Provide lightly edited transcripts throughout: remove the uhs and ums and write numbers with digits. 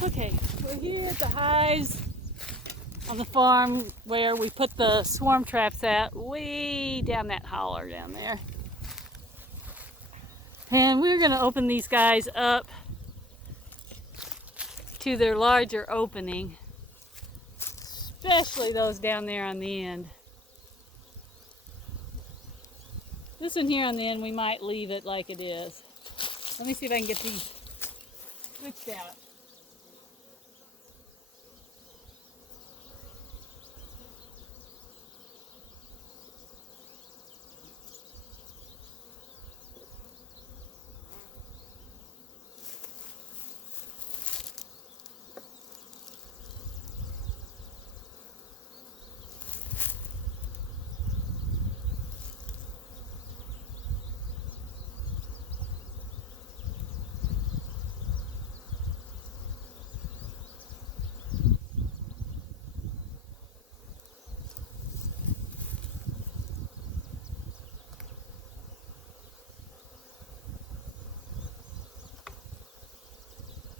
Okay, we're here at the hives on the farm where we put the swarm traps at, way down that holler down there. And we're going to open these guys up to their larger opening, especially those down there on the end. This one here on the end, we might leave it like it is. Let me see if I can get these switched out.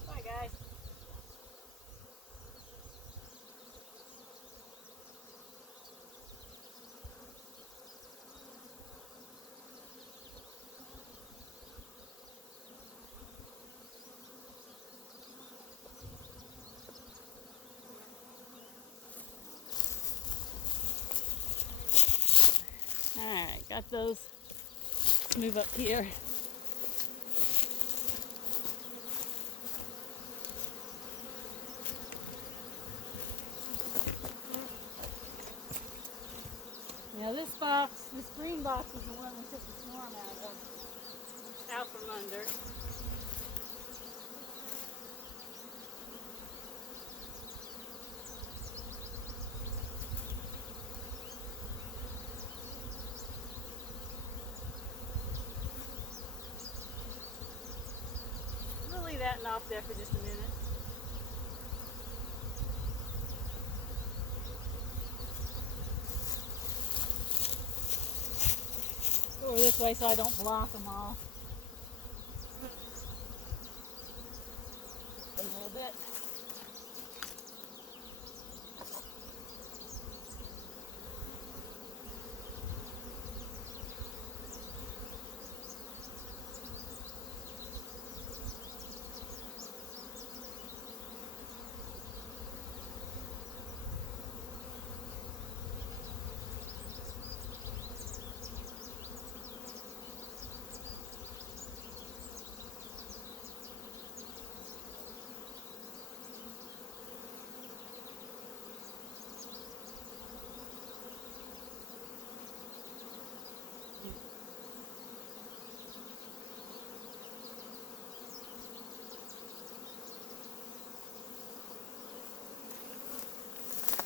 Bye, guys. Alright, got those. Let's move up here. Now this green box is the one we took the swarm out from under. We'll leave that off there for just a minute. Go over this way so I don't block them all. A little bit.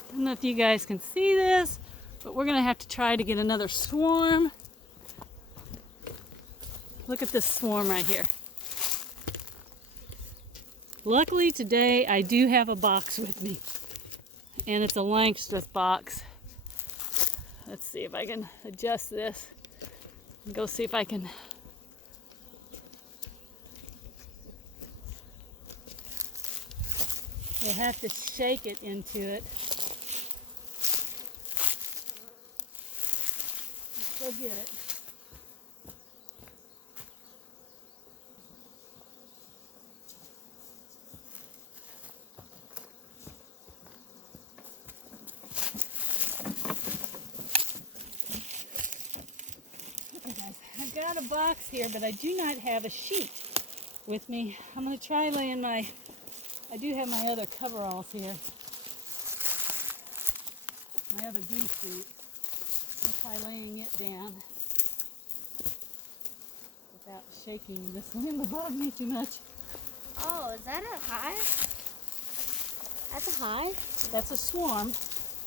I don't know if you guys can see this, but we're going to have to try to get another swarm. Look at this swarm right here. Luckily today I do have a box with me, and it's a Langstroth box. Let's see if I can adjust this and go see if I can. We'll have to shake it into it. Let's go get it. Okay guys, I've got a box here, but I do not have a sheet with me. I'm going to try laying I do have my other coveralls here. My other bee suit. I'll try laying it down without shaking this limb above me too much. Oh, is that a hive? That's a hive? That's a swarm.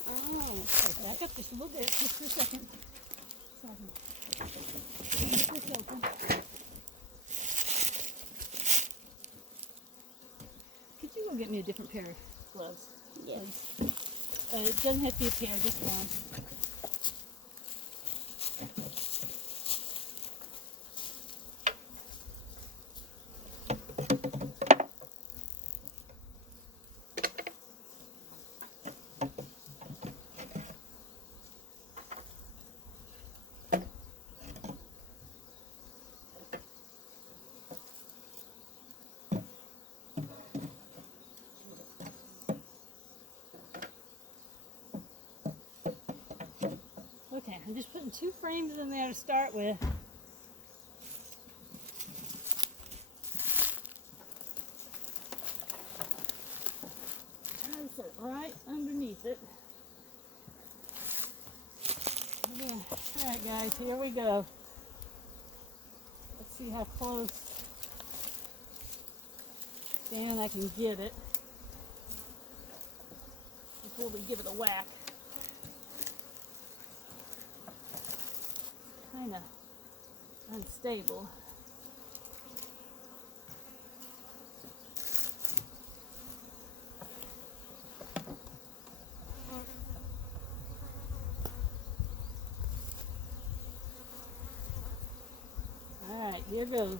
Oh. Okay, back up just a little bit, just for a second. So I can get this open. Could you go get me a different pair of gloves? Yes. Please? It doesn't have to be a pair, just one. I'm just putting 2 frames in there to start with. Try to sit right underneath it. Alright guys, here we go. Let's see how close Dan I can get it before we give it a whack. Kind of unstable. Alright, here goes.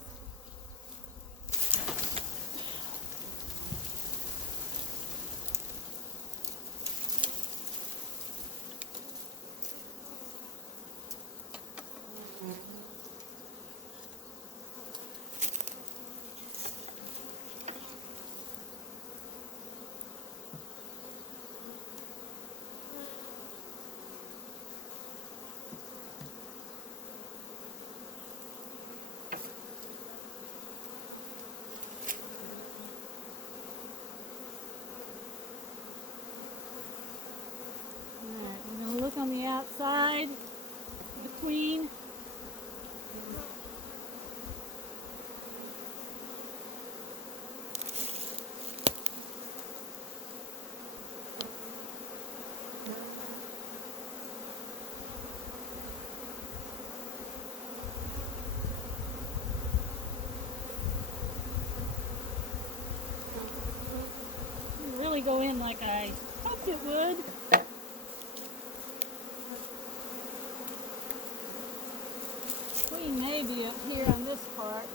Alright, we're going to look on the outside of the queen. Didn't really go in like I hoped it would. Queen may be up here on this part.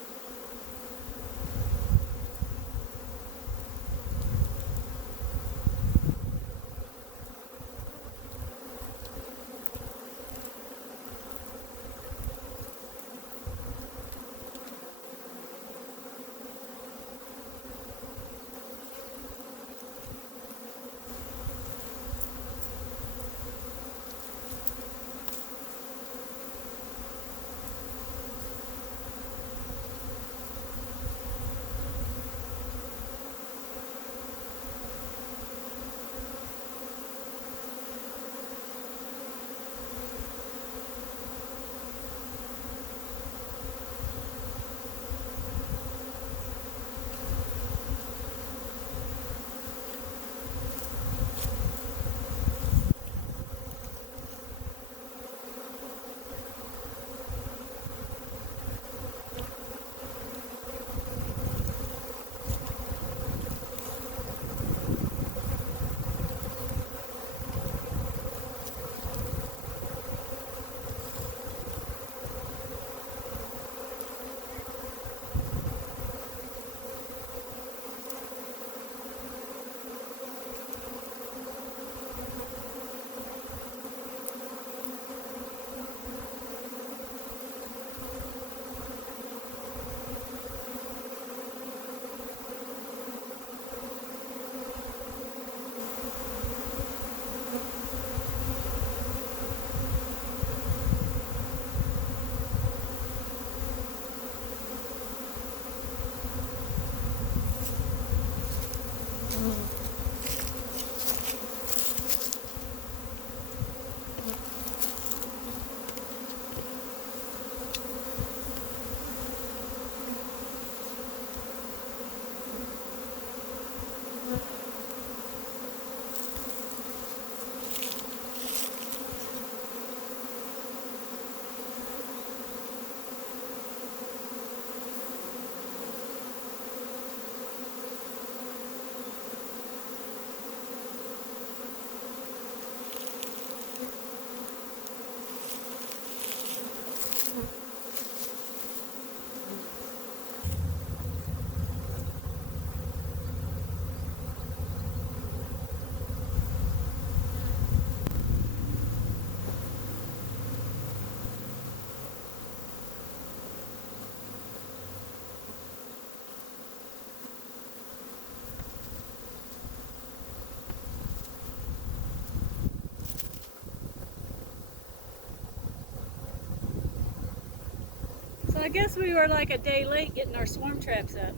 I guess we were like a day late getting our swarm traps up.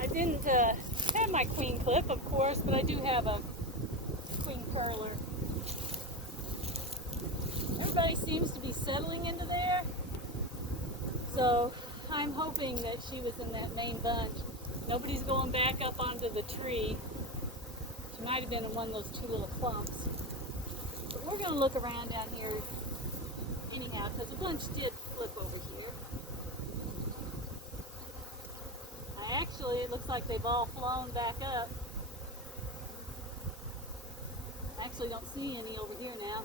I didn't have my queen clip, of course, but I do have a queen curler. Everybody seems to be settling into there, so I'm hoping that she was in that main bunch. Nobody's going back up onto the tree. She might have been in one of those two little clumps. But we're going to look around down here anyhow, because a bunch did flip over here. Actually, it looks like they've all flown back up. I actually don't see any over here now.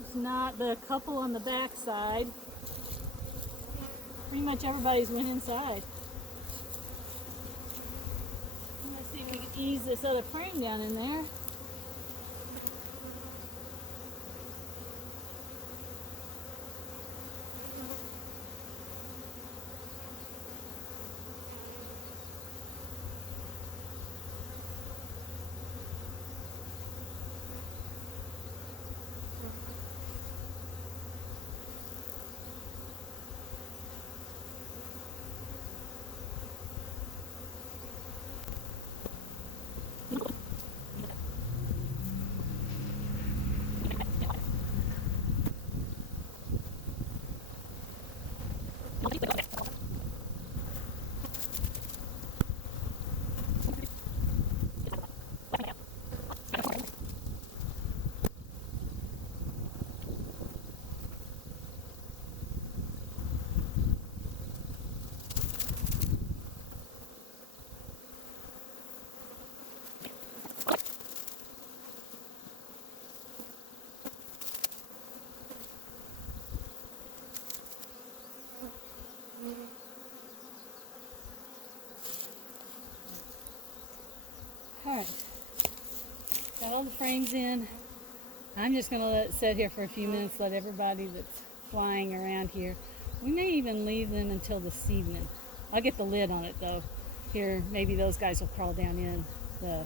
It's not the couple on the back side. Pretty much everybody's went inside. Let's see if we can ease this other frame down in there. Alright, got all the frames in. I'm just going to let it sit here for a few minutes, let everybody that's flying around here. We may even leave them until this evening. I'll get the lid on it though. Here, maybe those guys will crawl down in the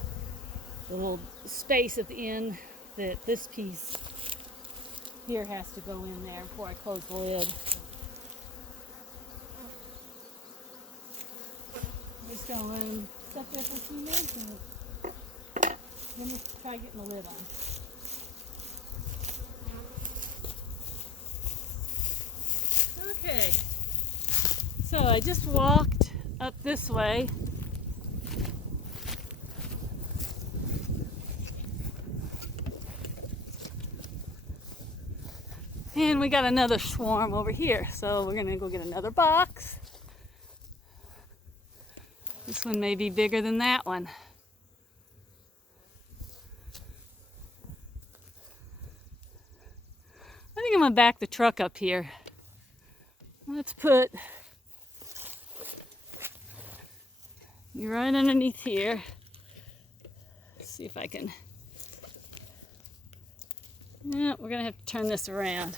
little space at the end that this piece here has to go in there before I close the lid. I'm just going to let them sit there for a few minutes and then we'll try getting the lid on. Okay, so I just walked up this way. And we got another swarm over here, so we're gonna go get another box. This one may be bigger than that one. I think I'm gonna back the truck up here. Let's put you right underneath here. Let's see if I can. Yeah, we're gonna have to turn this around.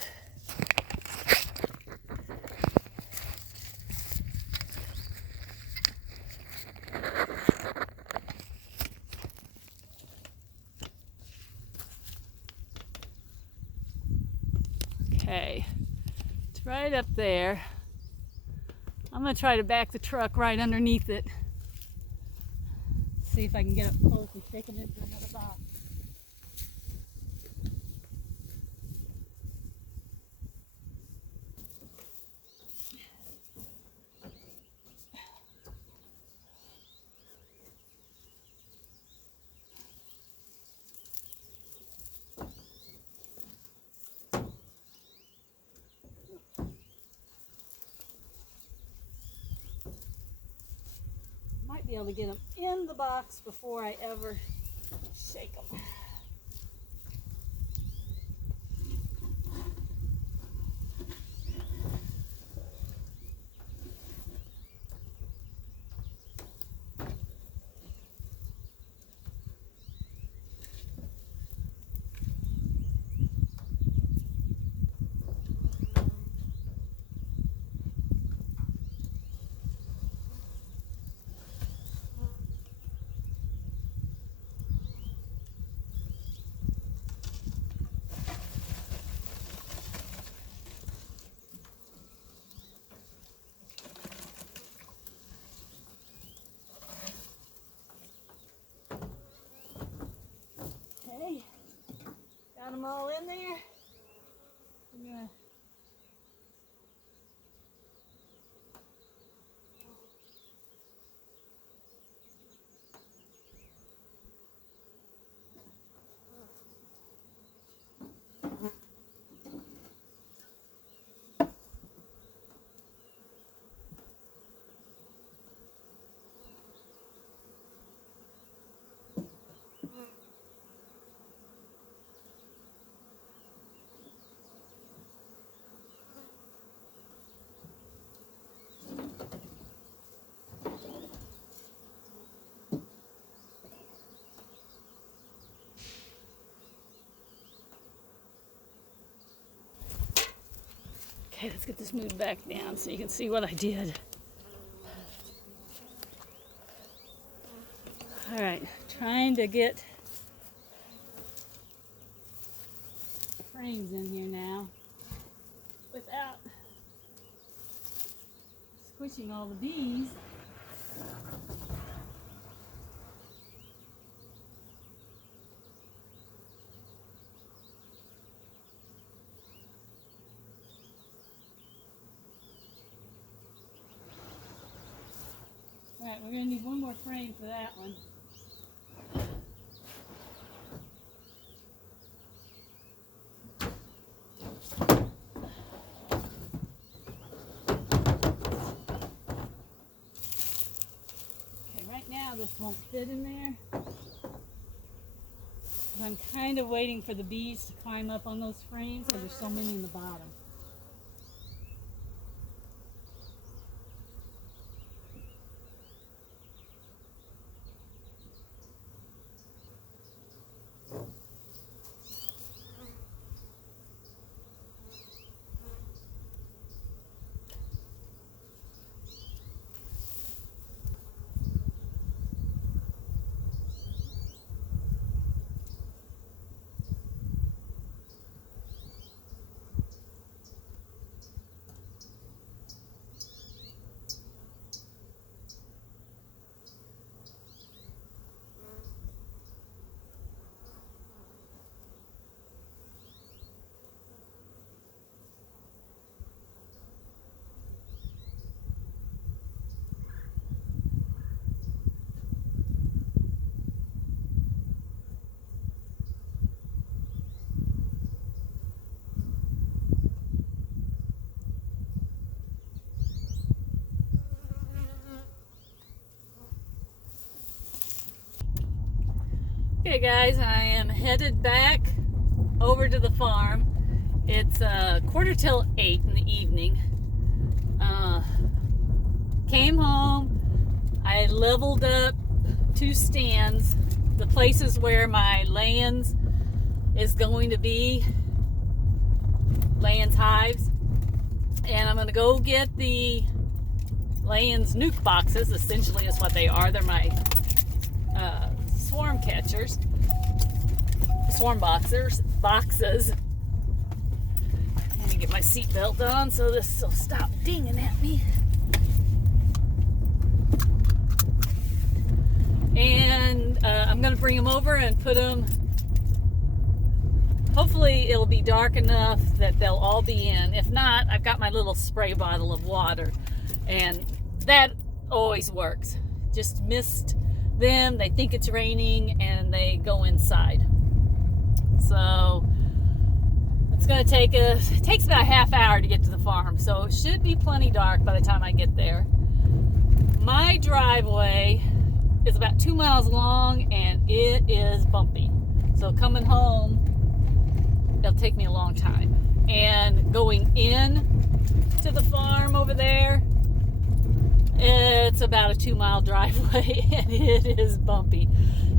Okay, it's right up there. I'm gonna try to back the truck right underneath it. See if I can get up close and take them into another box. Might be able to get them in the box before I ever shake them. Got them all in there. We're gonna Okay, let's get this moved back down so you can see what I did. All right, trying to get frames in here now without squishing all the bees. All right, we're going to need one more frame for that one. Okay, right now this won't fit in there. I'm kind of waiting for the bees to climb up on those frames because there's so many in the bottom. Okay guys, I am headed back over to the farm. It's 8:15 in the evening. Came home, I leveled up 2 stands, the places where my layings is going to be, layings hives, and I'm going to go get the layings nuke boxes, essentially is what they are. They're my swarm catchers, swarm boxes. Let me get my seatbelt on so this will stop dinging at me. And I'm going to bring them over and put them, hopefully it'll be dark enough that they'll all be in. If not, I've got my little spray bottle of water, and that always works. Just mist them, they think it's raining, and they go inside. So it's going to take it takes about a half hour to get to the farm, so it should be plenty dark by the time I get there. My driveway is about 2 miles long and it is bumpy, so coming home it'll take me a long time, and going in to the farm over there, it's about a 2 mile driveway and it is bumpy.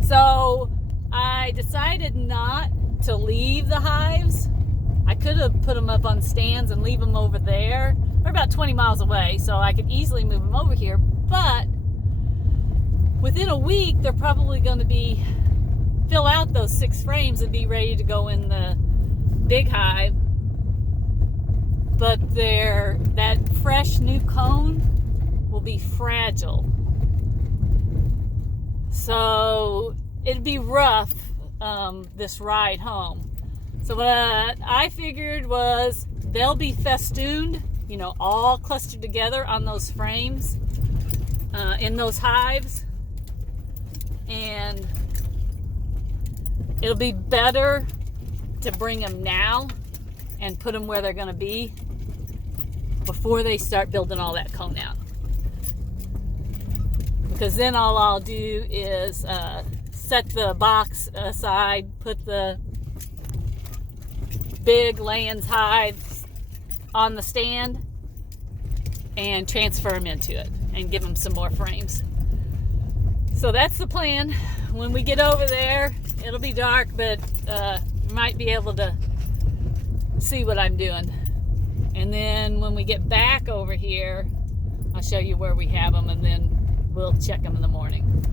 So I decided not to leave the hives. I could have put them up on stands and leave them over there. They're about 20 miles away, so I could easily move them over here, but within a week they're probably going to fill out those 6 frames and be ready to go in the big hive. But that fresh new cone will be fragile, so it'd be rough this ride home. So what I figured was they'll be festooned, you know, all clustered together on those frames in those hives. And it'll be better to bring them now and put them where they're going to be before they start building all that cone out. Because then all I'll do is set the box aside, put the big Lands hives on the stand, and transfer them into it and give them some more frames. So that's the plan. When we get over there, it'll be dark, but you might be able to see what I'm doing. And then when we get back over here, I'll show you where we have them, and then we'll check them in the morning.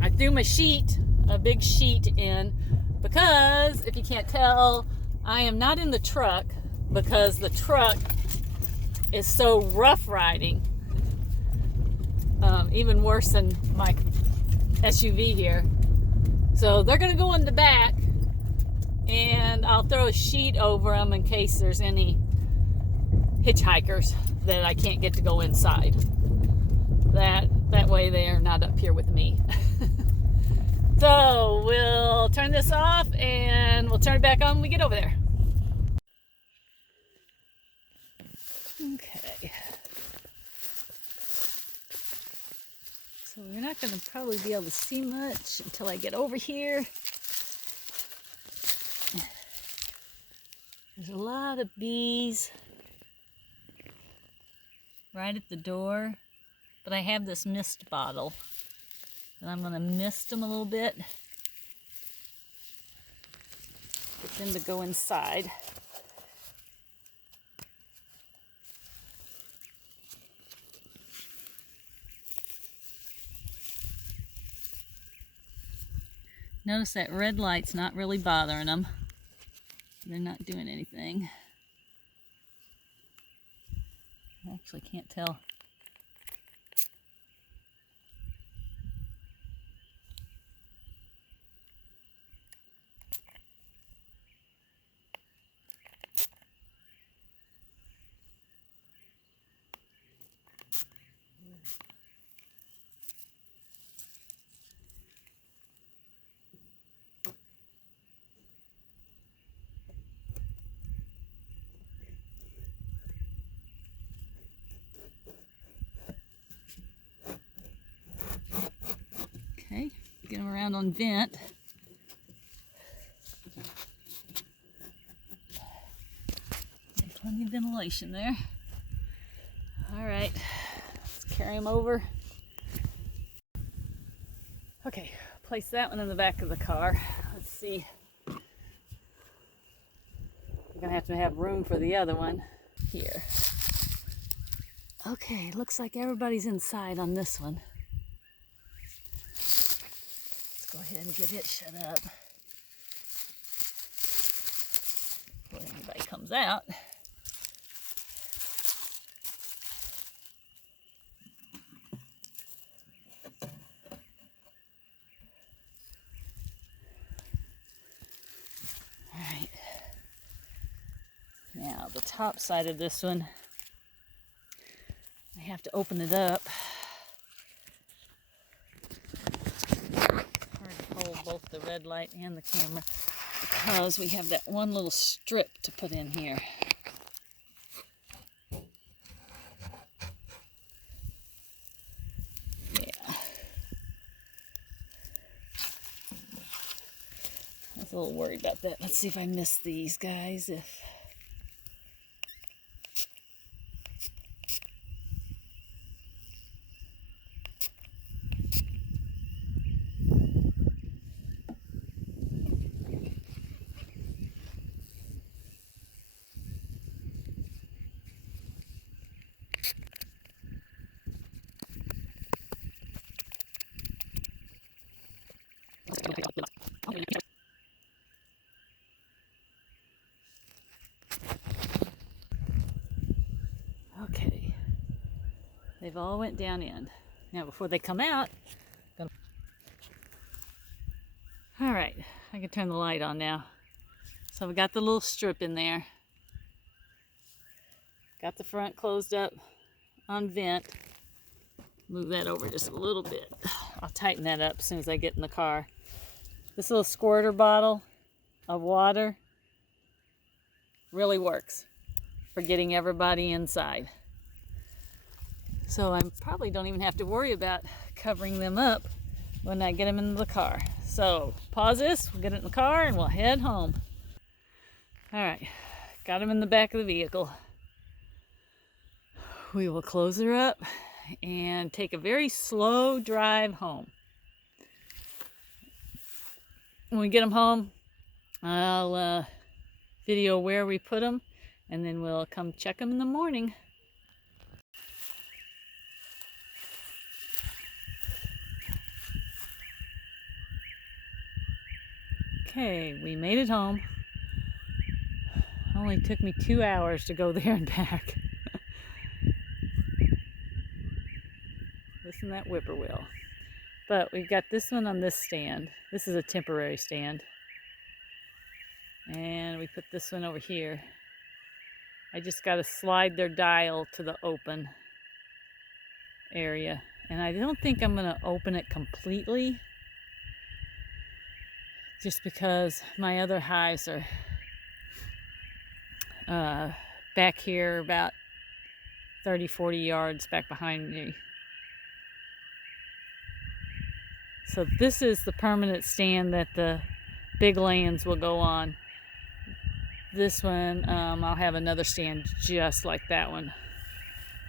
I threw my sheet, a big sheet in, because if you can't tell, I am not in the truck because the truck is so rough riding, even worse than my SUV here. So they're gonna go in the back, and I'll throw a sheet over them in case there's any hitchhikers that I can't get to go inside. That way they are not up here with me. So we'll turn this off and we'll turn it back on when we get over there. Okay. So we're not going to probably be able to see much until I get over here. There's a lot of bees right at the door, but I have this mist bottle, and I'm going to mist them a little bit, get them to go inside. Notice that red light's not really bothering them. They're not doing anything. I actually can't tell. Okay, get them around on vent. Plenty of ventilation there. All right, let's carry them over. Okay, place that one in the back of the car. Let's see. I'm gonna have to have room for the other one here. Okay, looks like everybody's inside on this one. Go ahead and get it shut up before anybody comes out. All right. Now the top side of this one, I have to open it up. Both the red light and the camera because we have that one little strip to put in here. Yeah. I was a little worried about that. Let's see if I miss these guys. Okay, they've all went down in. Now before they come out, all right, I can turn the light on now. So we got the little strip in there. Got the front closed up on vent. Move that over just a little bit. I'll tighten that up as soon as I get in the car. This little squirter bottle of water really works for getting everybody inside. So I probably don't even have to worry about covering them up when I get them in the car. So pause this, we'll get it in the car and we'll head home. All right, got them in the back of the vehicle. We will close her up and take a very slow drive home. When we get them home, I'll video where we put them, and then we'll come check them in the morning. Okay, we made it home. Only took me 2 hours to go there and back. Listen to that whippoorwill. But we've got this one on this stand. This is a temporary stand. And we put this one over here. I just got to slide their dial to the open area. And I don't think I'm going to open it completely, just because my other hives are back here about 30-40 yards back behind me. So this is the permanent stand that the big lands will go on. This one, I'll have another stand just like that one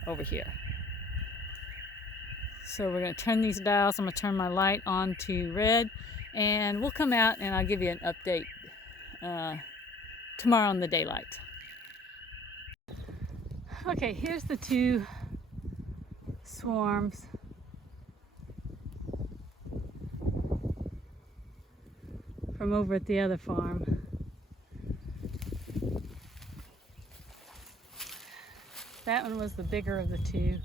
over here. So we're going to turn these dials. I'm going to turn my light on to red, and we'll come out and I'll give you an update tomorrow in the daylight. Okay, here's the two swarms. From over at the other farm. That one was the bigger of the two,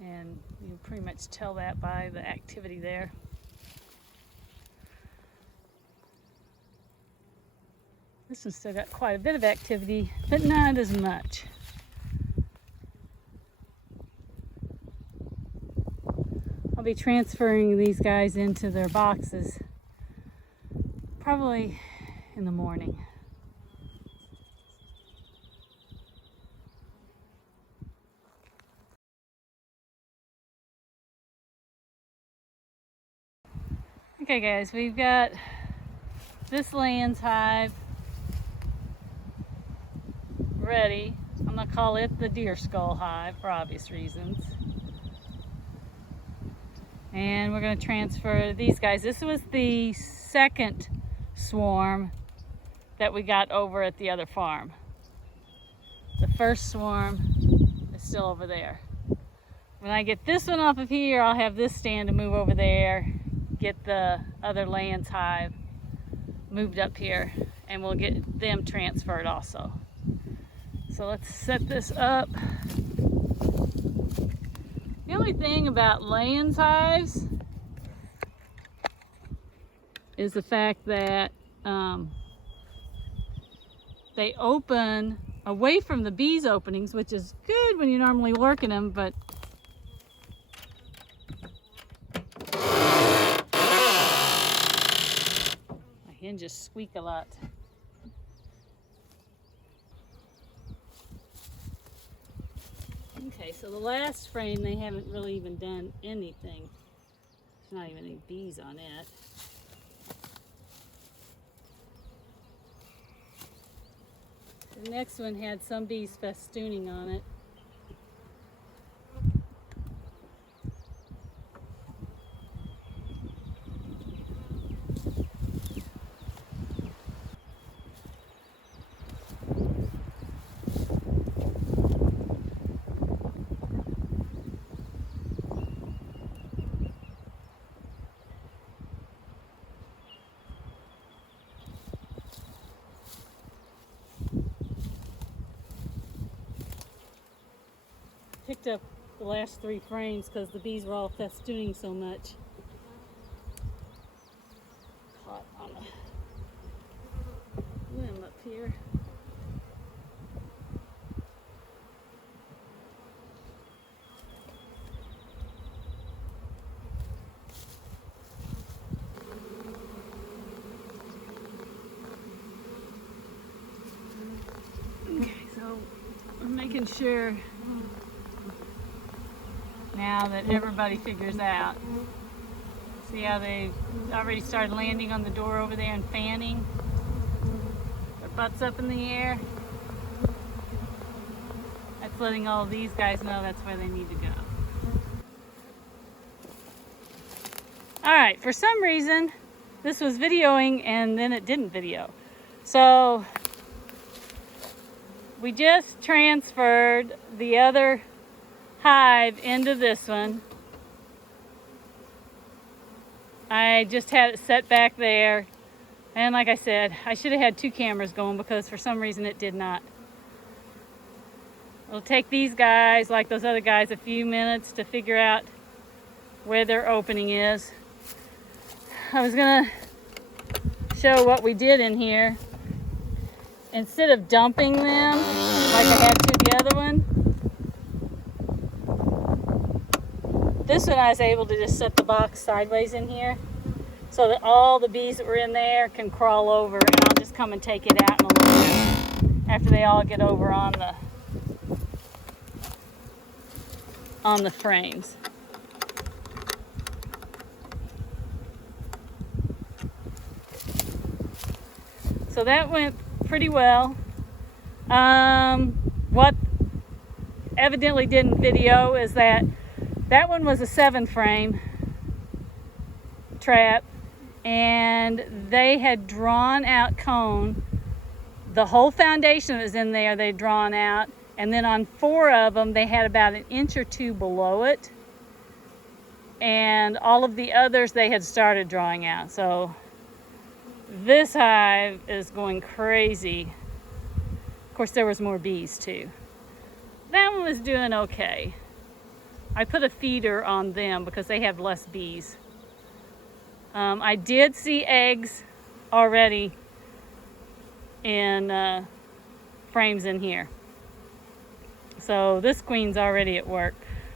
and you can pretty much tell that by the activity there. This one's still got quite a bit of activity, but not as much. I'll be transferring these guys into their boxes probably in the morning. Okay guys, we've got this Land's hive ready. I'm gonna call it the deer skull hive for obvious reasons. And we're gonna transfer these guys. This was the second swarm that we got over at the other farm. The first swarm is still over there. When I get this one off of here, I'll have this stand to move over there, get the other Land's hive moved up here, and we'll get them transferred also. So let's set this up. The only thing about Land's hives is the fact that they open away from the bees' openings, which is good when you're normally working them, but my hinges squeak a lot. Okay, so the last frame, they haven't really even done anything. There's not even any bees on it. The next one had some bees festooning on it. Picked up the last 3 frames because the bees were all festooning so much. Caught on making sure now that everybody figures out. See how they already started landing on the door over there and fanning their butts up in the air. That's letting all these guys know that's where they need to go. Alright, for some reason this was videoing and then it didn't video. So we just transferred the other hive into this one. I just had it set back there, and like I said, I should have had 2 cameras going because for some reason it did not. It'll take these guys, like those other guys, a few minutes to figure out where their opening is. I was gonna show what we did in here. Instead of dumping them like I had to the other one, this one I was able to just set the box sideways in here so that all the bees that were in there can crawl over, and I'll just come and take it out in a little bit after they all get over on the frames. So that went pretty well. What evidently didn't video is that one was a 7-frame trap, and they had drawn out cone. The whole foundation that was in there they'd drawn out, and then on 4 of them they had about an inch or 2 below it, and all of the others they had started drawing out. So this hive is going crazy. Of course, there was more bees too. That one was doing okay. I put a feeder on them because they have less bees. I did see eggs already in frames in here. So this queen's already at work.